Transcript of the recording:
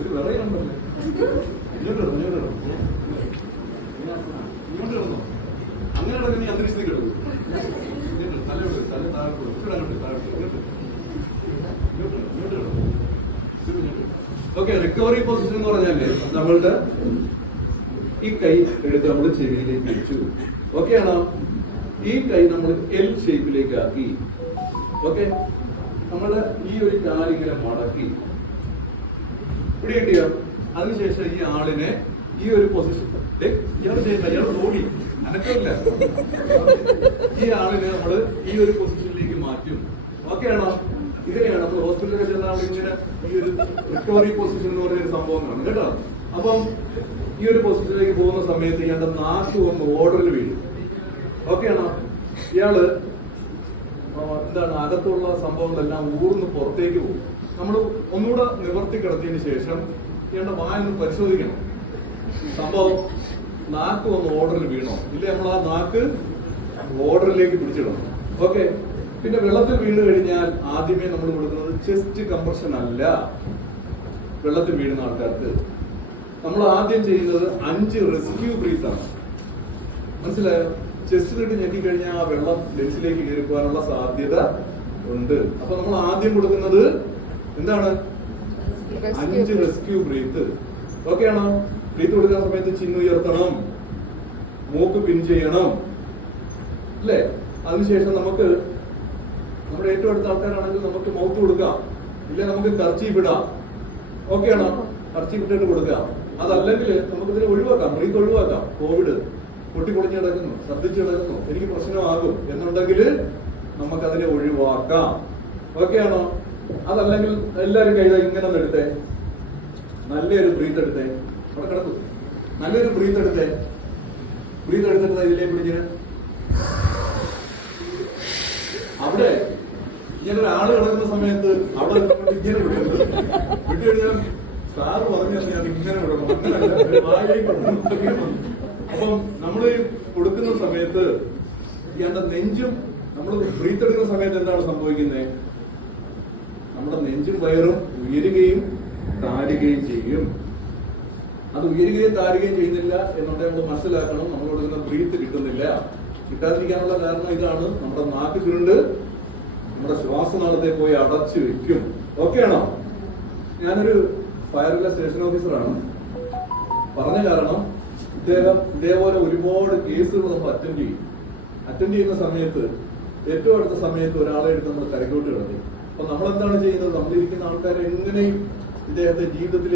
ഒരു വിറയി നമ്പറല്ലേ? ഇങ്ങോട്ട് കിടന്നോ? അങ്ങനെ കിടക്കുന്ന നീ അന്തരീക്ഷത്തിൽ കിടക്കും. തലയോട് തല താഴെ ഓക്കെ. റിക്കവറി പൊസിഷൻ എന്ന് പറഞ്ഞാല് നമ്മളുടെ ഈ കൈ എടുത്ത് നമ്മൾ ചെവിയിലേക്ക് വെച്ചു. ഓക്കെ ആണോ? ഈ കൈ നമ്മൾ എൽ ഷേപ്പിലേക്ക് ആക്കി. ഓക്കെ. നമ്മള് ഈ ഒരു കാലിങ്ങനെ മടക്കി പിടി കിട്ടിയോ? അതിനുശേഷം ഈ ആളിനെ ഈ ഒരു പൊസിഷൻ ഇയാൾ ചെയ്യുന്ന ഇയാൾ ഓടി അനക്കമില്ല. ഈ ആളിനെ നമ്മള് ഈ ഒരു പൊസിഷനിലേക്ക് മാറ്റും. ഓക്കെ ആണോ? ഇതിനെയാണ് നമ്മൾ ഹോസ്പിറ്റലിൽ ചെന്നാൽ ഇങ്ങനെ ഈ ഒരു റിക്കവറി പൊസിഷൻ എന്ന് പറയുന്ന സംഭവം കാണും കേട്ടോ. അപ്പം ഈ ഒരു പൊസിഷനിലേക്ക് പോകുന്ന സമയത്ത് ഇയാളുടെ നാക്ക് ഒന്ന് ഓർഡറിൽ വീഴും. ഓക്കെ ആണോ? ഇയാള് എന്താണ് അകത്തുള്ള സംഭവങ്ങളെല്ലാം ഊർന്ന് പുറത്തേക്ക് പോകും. നമ്മൾ ഒന്നുകൂടെ നിവർത്തി കിടത്തിയതിന് ശേഷം ഇയാളുടെ വായൊന്ന് പരിശോധിക്കണം. സംഭവം നാക്ക് ഒന്ന് ഓർഡറിൽ വീണോ ഇല്ലേ? നമ്മൾ ആ നാക്ക് ഓർഡറിലേക്ക് പിടിച്ചിടണം. ഓക്കെ. പിന്നെ വെള്ളത്തിൽ വീണ് കഴിഞ്ഞാൽ ആദ്യമേ നമ്മൾ കൊടുക്കുന്നത് ചെസ്റ്റ് കംപ്രഷൻ അല്ല. വെള്ളത്തിൽ വീഴുന്ന ആൾക്കാർക്ക് നമ്മൾ ആദ്യം ചെയ്യുന്നത് 5 റെസ്ക്യൂ ബ്രീത്ത് ആണ്. മനസ്സിലായോ? ചെസ്റ്റിലിട്ട് ഞെക്കിക്കഴിഞ്ഞാൽ ആ വെള്ളം ലെൻസിലേക്ക് കയറി പോകാനുള്ള സാധ്യത ഉണ്ട്. അപ്പൊ നമ്മൾ ആദ്യം കൊടുക്കുന്നത് എന്താണ്? 5 റെസ്ക്യൂ ബ്രീത്ത്. ഓക്കെ ആണോ? ബ്രീത്ത് കൊടുക്കുന്ന സമയത്ത് ചിന്നു ഉയർത്തണം, മൂക്ക് പിൻ ചെയ്യണം അല്ലേ? അതിനുശേഷം നമുക്ക് നമ്മുടെ ഏറ്റവും അടുത്ത ആൾക്കാരാണെങ്കിൽ നമുക്ക് മൗത്ത് കൊടുക്കാം, ഇല്ല നമുക്ക് കർച്ചീഫ് ഇടാം. ഓക്കെ ആണോ? കർച്ചീഫ് ഇട്ടിട്ട് കൊടുക്കാം. അതല്ലെങ്കിൽ നമുക്ക് ഇതിനെ ഒഴിവാക്കാം, ബ്രീത്ത് ഒഴിവാക്കാം. കോവിഡ് പൊട്ടിപ്പൊളിഞ്ഞ് കിടക്കുന്നു, ഛർദ്ദിച്ച് കിടക്കുന്നു, എനിക്ക് പ്രശ്നമാകും എന്നുണ്ടെങ്കിൽ നമുക്കതിനെ ഒഴിവാക്കാം. ഓക്കെ ആണോ? അതല്ലെങ്കിൽ എല്ലാവരും കൈതാ ഇങ്ങനെ ഒന്ന് എടുത്തേ, നല്ലൊരു ബ്രീത്ത് എടുത്തേ, അവിടെ കിടക്കും, നല്ലൊരു ബ്രീത്ത് എടുത്തേ. ബ്രീത്ത് എടുത്തിട്ട് ഇതിലേക്ക് പിടിച്ച് അവിടെ ഇങ്ങനെ ഒരാള് കിടക്കുന്ന സമയത്ത് അവിടെ ഇങ്ങനെ വിടരുത്. വിട്ടു കഴിഞ്ഞാൽ സാറ് പറഞ്ഞു ഞാൻ ഇങ്ങനെ വിടണം, അങ്ങനല്ല വായിലേക്ക് വിടണം. അപ്പം നമ്മള് കൊടുക്കുന്ന സമയത്ത് ഇയാളുടെ നെഞ്ചും നമ്മൾ ബ്രീത്ത് എടുക്കുന്ന സമയത്ത് എന്താണ് സംഭവിക്കുന്നത്? നമ്മുടെ നെഞ്ചും വയറും ഉയരുകയും താരുകയും ചെയ്യും. അത് ഉയരുകയും താരുകയും ചെയ്യുന്നില്ല എന്നുണ്ടെങ്കിൽ നമ്മൾ മനസ്സിലാക്കണം, നമ്മൾ കൊടുക്കുന്ന ബ്രീത്ത് കിട്ടുന്നില്ല. കിട്ടാതിരിക്കാനുള്ള കാരണം ഇതാണ്, നമ്മുടെ നാക്ക് ചുരുണ്ട് നമ്മുടെ ശ്വാസനാളത്തെ പോയി അടച്ചു വെക്കും. ഓക്കെ ആണോ? ഞാനൊരു ഫയറിലെ സ്റ്റേഷൻ ഓഫീസറാണ്. പറഞ്ഞ കാരണം ഇദ്ദേഹം ഇതേപോലെ ഒരുപാട് കേസുകൾ നമ്മൾ അറ്റൻഡ് ചെയ്യുന്ന സമയത്ത് ഏറ്റവും അടുത്ത സമയത്ത് ഒരാളെ എടുത്ത് നമ്മൾ കരക്കോട്ട് കിടത്തി. അപ്പൊ നമ്മളെന്താണ് ചെയ്യുന്നത്? നമ്മളിരിക്കുന്ന ആൾക്കാരെ എങ്ങനെയും ഇദ്ദേഹത്തെ ജീവിതത്തിൽ